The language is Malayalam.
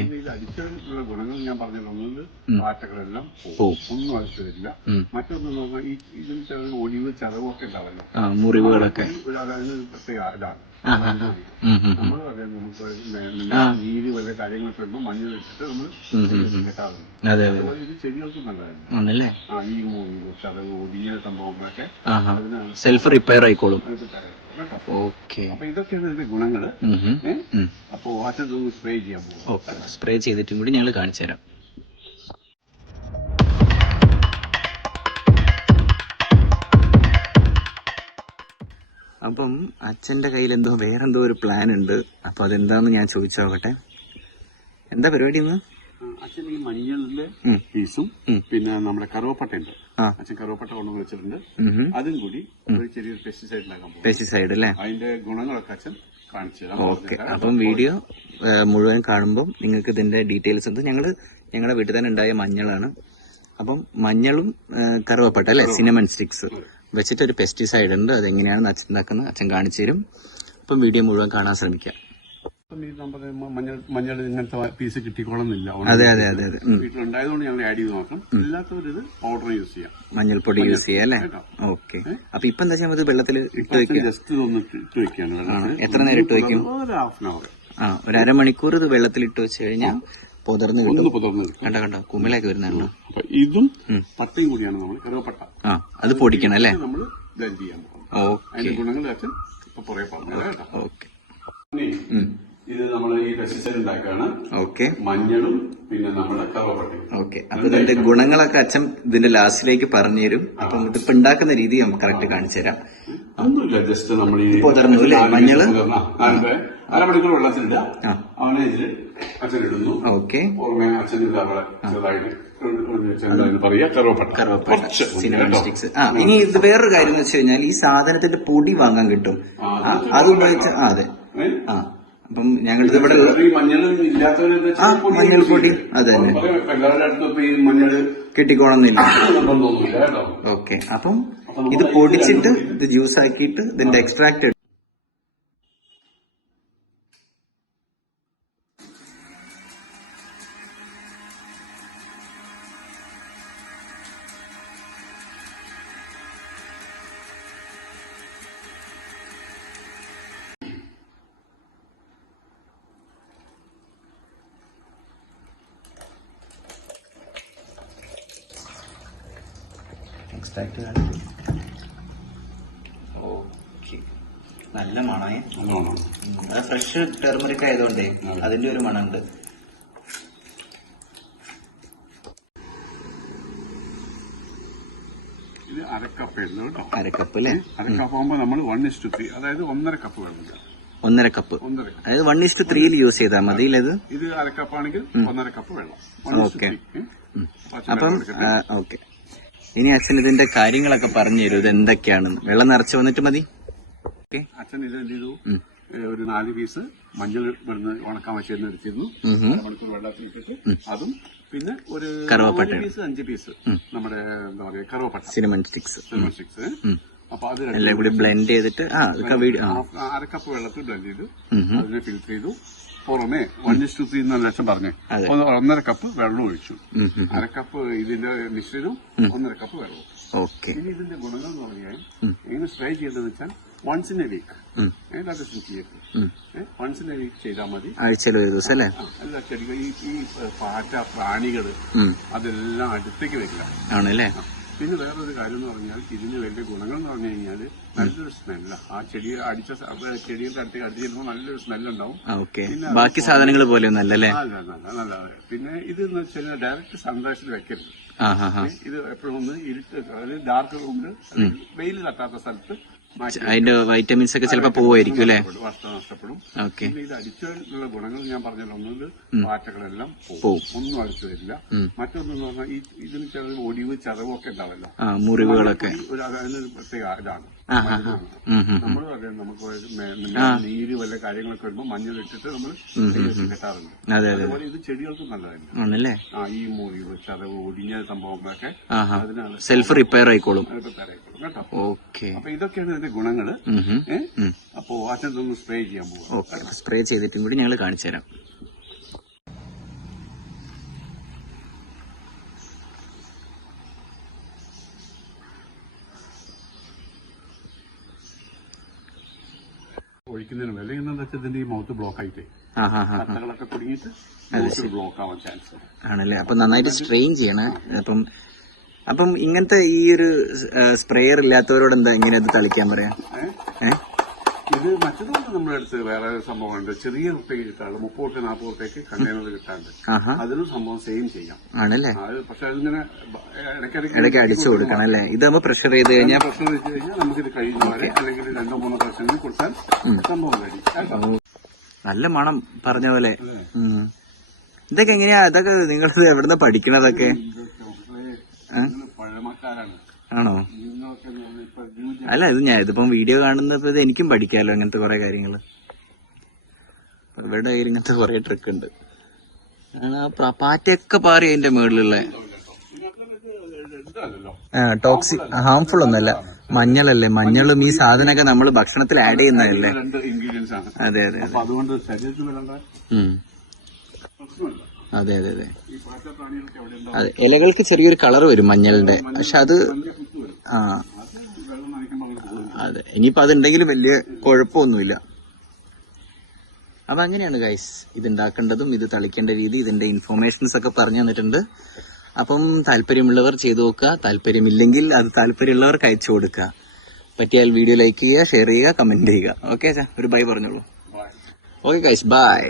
ഇതിൽ അടിച്ചുള്ള ഗുണങ്ങൾ ഞാൻ പറഞ്ഞിട്ടുള്ളത് പാറ്റകളെല്ലാം പോവും. ഒന്നും ആവശ്യമില്ല. മറ്റൊന്ന് നോക്കുക ഈ ഇതിന് ചില ഒഴിവ് ചെലവൊക്കെ ഉണ്ടാവല്ലോ. മുറിവുകളൊക്കെ. പ്രത്യേക ഇതാണ്. നമ്മൾ പറയാം നമുക്ക് ആ. നീര് വല്ല കാര്യങ്ങളൊക്കെ വരുമ്പോൾ മഞ്ഞൾ വെച്ചിട്ട് നമ്മൾ. കെട്ടാറുണ്ട് അതുപോലെ ഇത് ചെടികൾക്ക് നല്ലതാണ് ആണല്ലേ? ആ ഈ ചതവ് ഒടിഞ്ഞ സംഭവങ്ങളൊക്കെ സെൽഫ് റിപ്പയർ ആയിക്കോളും. ഓക്കെ. അപ്പൊ ഇതൊക്കെയാണ് ഇതിന്റെ ഗുണങ്ങൾ. ഏഹ് അപ്പൊ വാട്ടർ സ്പ്രേ ചെയ്യാൻ പോകും സ്പ്രേ ചെയ്തിട്ടും കൂടി ഞങ്ങൾ കാണിച്ചു തരാം. അപ്പം അച്ഛന്റെ കയ്യിൽ എന്തോ വേറെന്തോ ഒരു പ്ലാൻ ഉണ്ട്. അപ്പൊ അതെന്താന്ന് ഞാൻ ചോദിച്ചു നോക്കട്ടെ എന്താ പരിപാടി ഇന്ന്? അച്ഛൻ ഈ മഞ്ഞളിലെ പീസും പിന്നെ നമ്മുടെ കറുവപ്പട്ട ഉണ്ട് ആ അച്ഛൻ കറുവപ്പട്ട കൊണ്ടു വെച്ചിട്ടുണ്ട്. അതും കൂടി ഒരു ചെറിയൊരു പെസ്റ്റിസൈഡ് പോകും പെസ്റ്റിസൈഡ് അല്ലേ? അതിന്റെ ഗുണങ്ങളൊക്കെ അച്ഛൻ ഓക്കെ. അപ്പം വീഡിയോ മുഴുവൻ കാണുമ്പോൾ നിങ്ങൾക്ക് ഇതിന്റെ ഡീറ്റെയിൽസ് ഉണ്ട്. ഞങ്ങൾ ഞങ്ങളുടെ വീട്ടിൽ തന്നെ ഉണ്ടായ മഞ്ഞളാണ്. അപ്പം മഞ്ഞളും കറുവപ്പെട്ട കറുവപ്പട്ട അല്ലെ? സിനമൺ സ്റ്റിക്സ് വെച്ചിട്ട് ഒരു പെസ്റ്റിസൈഡ് ഉണ്ട്. അതെങ്ങനെയാണെന്ന് അച്ഛൻ ഉണ്ടാക്കുന്നത് അച്ഛൻ കാണിച്ചു തരും. അപ്പം വീഡിയോ മുഴുവൻ കാണാൻ ശ്രമിക്കാം അപ്പം ഈ നമ്മുടെ മ- മഞ്ഞൾ മഞ്ഞൾ ഇങ്ങനത്തെ പീസ് കിട്ടിക്കോളുന്നില്ല. അതെ അതെ അതെ അതെ. ഉം. വീട്ടിലുണ്ടായതുകൊണ്ട് ഞങ്ങൾ ആഡ് ചെയ്ത് നോക്കാം. പൗഡർ യൂസ് ചെയ്യാം. മഞ്ഞൾപ്പൊടി യൂസ് ചെയ്യാം അല്ലേ? ഓക്കെ. അപ്പൊ ഇപ്പൊ എന്താ ചെയ്യാൻ വെള്ളത്തിൽ ഇട്ട് വെക്കുക. ജസ്റ്റ് ഇട്ട് എത്ര നേരം ഇട്ട് വെക്കും? ഒരു ഹാഫ് ആൻ അവർ ആ ഒരു അരമണിക്കൂർ ഇത് വെള്ളത്തിൽ ഇട്ട് വെച്ച് കഴിഞ്ഞാൽ പൊതർന്ന് കണ്ട കണ്ട? കുമിളൊക്കെ വരുന്നുണ്ടോ ഇതും. പട്ടയും കൂടിയാണ് നമ്മൾ കറുവപ്പട്ട. ആ അത് പൊടിക്കണം അല്ലേ? നമ്മൾ ബ്ലെൻഡ് ചെയ്യാൻ ഓക്കെ. ഗുണങ്ങൾ ഇത് നമ്മൾ ഈ പെസ്റ്റിസൈഡ് ഉണ്ടാക്കുകയാണ്. ഓക്കെ മഞ്ഞളും പിന്നെ നമ്മുടെ കറുവപ്പട്ടി ഓക്കെ അപ്പൊ ഇതിന്റെ ഗുണങ്ങളൊക്കെ അച്ഛൻ ഇതിന്റെ ലാസ്റ്റിലേക്ക് പറഞ്ഞു തരും അപ്പൊ ഇതിപ്പോ ഉണ്ടാക്കുന്ന രീതി നമുക്ക് കറക്റ്റ് കാണിച്ചു തരാം. ഒന്നുമില്ല ജസ്റ്റ് നമ്മൾ ഈ പുതർന്നു അല്ലേ? മഞ്ഞൾ? അരമണിക്കൂർ വെള്ളത്തിലിടുക. ആ. അവനെ ഇതിൽ അച്ഛൻ ഇടുന്നു ഓക്കെ പുറമെ അവിടെ ചെറുതായിട്ട് ആ ഇനി ഇത് വേറൊരു കാര്യം എന്ന് വെച്ച് കഴിഞ്ഞാൽ ഈ സാധനത്തിന്റെ പൊടി വാങ്ങാൻ കിട്ടും. അത് ഉപയോഗിച്ച് അതെ. ആ. അപ്പം ഞങ്ങളിത് ഇവിടെ മഞ്ഞൾ പൊടി. അത് തന്നെ. കിട്ടിക്കോണമെന്നില്ല ഓക്കെ. അപ്പം ഇത് പൊടിച്ചിട്ട് ഇത് ജ്യൂസ് ആക്കിയിട്ട് ഇതിന്റെ എക്സ്ട്രാക്ട് എക്സ്ട്രാക്ട് ഓക്കെ നല്ല മണമേ നല്ലോണം ഫ്രഷ് ടെർമറിക് ആയതുകൊണ്ടേ അതിന്റെ ഒരു മണമുണ്ട്. ഇത് അരക്കപ്പ് ഇടുന്നു കേട്ടോ. അരക്കപ്പ് അല്ലേ അരക്കപ്പ് ആകുമ്പോൾ നമ്മൾ വൺ ഇസ്റ്റു ത്രീ അതായത് ഒന്നര കപ്പ് വേണം ഒന്നര കപ്പ് അതായത് വൺ ഇസ്റ്റു ത്രീയിൽ യൂസ് ചെയ്താൽ മതി ഇത്? ഇത് അരക്കപ്പാണെങ്കിൽ ഒന്നര കപ്പ് to ഓക്കെ. അപ്പം ഓക്കെ ഇനി അച്ഛൻ ഇതിന്റെ കാര്യങ്ങളൊക്കെ പറഞ്ഞു തരും. ഇത് എന്തൊക്കെയാണെന്ന് വെള്ളം നിറച്ച് വന്നിട്ട് മതി. ഓക്കെ അച്ഛൻ ഇത് എന്ത് ചെയ്തു? ഒരു നാല് പീസ് മഞ്ഞൾ മരുന്ന് ഉണക്കാൻ വെച്ചിരുന്ന് എടുത്തിരുന്നു. മണിക്കൂർ വെള്ളത്തിൽ ഇട്ടിട്ട് അതും പിന്നെ ഒരു കറുവപ്പട്ട. പീസ് അഞ്ച് പീസ് നമ്മുടെ എന്താ പറയുക കറുവപ്പട്ട. സിനിമൻ സ്റ്റിക്സ് സിനിമൻ സ്റ്റിക്സ് എല്ലാം കൂടി ബ്ലെൻഡ് ചെയ്തിട്ട് അരക്കപ്പ് വെള്ളത്തിൽ ബ്ലെൻഡ് ചെയ്തു. അതിനെ ഫിൽറ്റർ ചെയ്തു. പുറമെ വൺ ഇസ്റ്റു ത്രീ എന്ന ലക്ഷം പറഞ്ഞേ ഒന്നര കപ്പ് വെള്ളം ഒഴിച്ചു. ഉം. അരക്കപ്പ് ഇതിന്റെ മിശ്രിതവും ഒന്നര കപ്പ് വെള്ളവും. ഇനി ഇതിന്റെ ഗുണങ്ങൾ എന്ന് പറഞ്ഞാൽ എങ്ങനെ സ്പ്രേ ചെയ്തതെന്ന് വെച്ചാൽ once in a week. Once in a week ചെയ്താൽ മതി. ആഴ്ചയിൽ ഒരു ദിവസം അല്ലേ? എല്ലാ ചെടികൾ ഈ ഈ പാറ്റ പ്രാണികൾ അതെല്ലാം അടുത്തേക്ക് വരില്ല. ആണല്ലേ? പിന്നെ വേറൊരു കാര്യം എന്ന് പറഞ്ഞാൽ ഇതിന് വലിയ ഗുണങ്ങൾ എന്ന് പറഞ്ഞു കഴിഞ്ഞാൽ നല്ലൊരു സ്മെല്ല ആ ചെടി അടിച്ച ചെടിയുടെ അടുത്തേക്ക് അടിച്ച് ചെല്ലുമ്പോൾ നല്ലൊരു സ്മെല്ലുണ്ടാവും ഉണ്ടാവും. ഓക്കെ. ബാക്കി സാധനങ്ങൾ പോലെ നല്ലല്ലേ നല്ല പിന്നെ ഇത് എന്ന് വെച്ചാൽ ഡയറക്റ്റ് സൺറൈസിൽ വെക്കരുത്. ഇത് എപ്പോഴും ഒന്ന് ഇരുട്ട് അതായത് ഡാർക്ക് റൂമിൽ വെയിൽ തട്ടാത്ത സ്ഥലത്ത് അതിന്റെ വൈറ്റമിൻസ് ഒക്കെ ചിലപ്പോ പോവായിരിക്കും അല്ലേ? നഷ്ടപ്പെടും ഓക്കെ. ഇത് ഗുണങ്ങൾ ഞാൻ പറഞ്ഞല്ലോ. ഒന്നത് പാറ്റകളെല്ലാം പോവും. ഒന്നും അടിച്ചു വരില്ല. മറ്റൊന്നെന്ന് പറഞ്ഞാൽ ഈ ഇതിന് ചില ഒടിവ് ചതവൊക്കെ ഉണ്ടാവല്ലോ. മുറിവുകളൊക്കെ. ഒരു പ്രത്യേക ഇതാണ്. നമ്മൾ അറിയാം നമുക്ക് നീര് വല്ല കാര്യങ്ങളൊക്കെ വരുമ്പോൾ മഞ്ഞൾ ഇട്ടിട്ട് നമ്മൾ കെട്ടാറുണ്ട് അതെ അതെ അതുപോലെ ഇത് ചെടികൾക്കും നല്ലതായിരുന്നു. ആണല്ലേ? ആ ഈ മുറിവ് ചതവ് ഒടിഞ്ഞ സംഭവങ്ങളൊക്കെ അതിനാണ് സെൽഫ് റിപ്പയർ ആയിക്കോളും. തരയിക്കോളും കേട്ടോ? ഓക്കെ അപ്പൊ ഇതൊക്കെയാണ് ഇതിന്റെ ഗുണങ്ങൾ. അപ്പോ അച്ഛൻ സ്പ്രേ ചെയ്യാൻ പോകും സ്പ്രേ ചെയ്തിട്ടും കൂടി ഞങ്ങൾ കാണിച്ചു തരാം വലിക്കുന്നതിന് അല്ലെങ്കിൽ എന്താണെന്ന് വെച്ചാൽ ഇതിന്റെ ഈ മൗത്ത് ബ്ലോക്ക് ആയിട്ടേ. കട്ടകളൊക്കെ കുടുങ്ങിയിട്ട് ബ്ലോക്ക് ആവാൻ ചാൻസ് ആണല്ലേ? അപ്പൊ നന്നായിട്ട് സ്ട്രെയിൻ ചെയ്യണേ. അപ്പം അപ്പം ഇങ്ങനത്തെ ഈ ഒരു സ്പ്രേയർ ഇല്ലാത്തവരോട് എന്താ ഇങ്ങനെ അത് തളിക്കാൻ പറയാ? ഏഹ് ഇത് മറ്റതുകൊണ്ട് നമ്മുടെ അടുത്ത് വേറെ സംഭവമുണ്ട്. ചെറിയ റുപ്യക്ക് കിട്ടാറുണ്ട് മുപ്പത് റുപ്യ നാൽപ്പത് റുപ്യക്ക് കണ്ടെയ്നർ കിട്ടാറുണ്ട് അതിനും സംഭവം സെയിം ചെയ്യാം. ആണല്ലേ? പക്ഷെ അതിങ്ങനെ ഇടയ്ക്കിടയ്ക്ക് ഇടയ്ക്ക് അടിച്ചു കൊടുക്കണം അല്ലേ? ഇതാകുമ്പോ പ്രഷർ ചെയ്ത് കഴിഞ്ഞാൽ പ്രഷർ വെച്ച് കഴിഞ്ഞാൽ നമുക്കിത് കഴിഞ്ഞ വരെ അല്ലെങ്കിൽ രണ്ടോ മൂന്നോ പ്രാവശ്യം കൊടുത്താൽ സംഭവം കഴിയും നല്ല മണം പറഞ്ഞ പോലെ. ഇതൊക്കെ എങ്ങനെയാ? ഇതൊക്കെ നിങ്ങൾ എവിടുന്ന പഠിക്കണതൊക്കെ? പഴമക്കാരാണ്. ആണോ? അല്ല ഇത് ഞാൻ ഇതിപ്പം വീഡിയോ കാണുന്നപ്പോ ഇത് എനിക്കും പഠിക്കാമല്ലോ അങ്ങനത്തെ കുറെ കാര്യങ്ങൾ. ഇവിടെ ഇങ്ങനത്തെ കുറെ ട്രിക്ക് ഉണ്ട്. പാറ്റയൊക്കെ പാറി അതിന്റെ മുകളിലുള്ള ടോക്സി ടോക്സിക് ഹാംഫുൾ ഒന്നല്ല മഞ്ഞളല്ലേ മഞ്ഞളും ഈ സാധനമൊക്കെ നമ്മൾ ഭക്ഷണത്തിൽ ആഡ് ചെയ്യുന്നതല്ലേ? അതെ അതെ അതെ. അതെ അതെ ഇലകൾക്ക് ചെറിയൊരു കളർ വരും മഞ്ഞളിന്റെ. പക്ഷെ അത് ആ. അത്. ഇനിയിപ്പോ അതുണ്ടെങ്കിൽ വലിയ കുഴപ്പമൊന്നുമില്ല. അപ്പൊ അങ്ങനെയാണ് ഗൈസ് ഇത് ഉണ്ടാക്കേണ്ടതും ഇത് തളിക്കേണ്ട രീതി ഇതിന്റെ ഇൻഫോർമേഷൻസ് ഒക്കെ പറഞ്ഞു തന്നിട്ടുണ്ട്. അപ്പം താല്പര്യമുള്ളവർ ചെയ്തു നോക്കുക. താല്പര്യമില്ലെങ്കിൽ അത് താല്പര്യമുള്ളവർക്ക് അയച്ചു കൊടുക്കുക. പറ്റിയാൽ വീഡിയോ ലൈക്ക് ചെയ്യുക ഷെയർ ചെയ്യുക കമന്റ് ചെയ്യുക. ഓക്കെ ഒരു ബൈ പറഞ്ഞോളൂ. Okay guys bye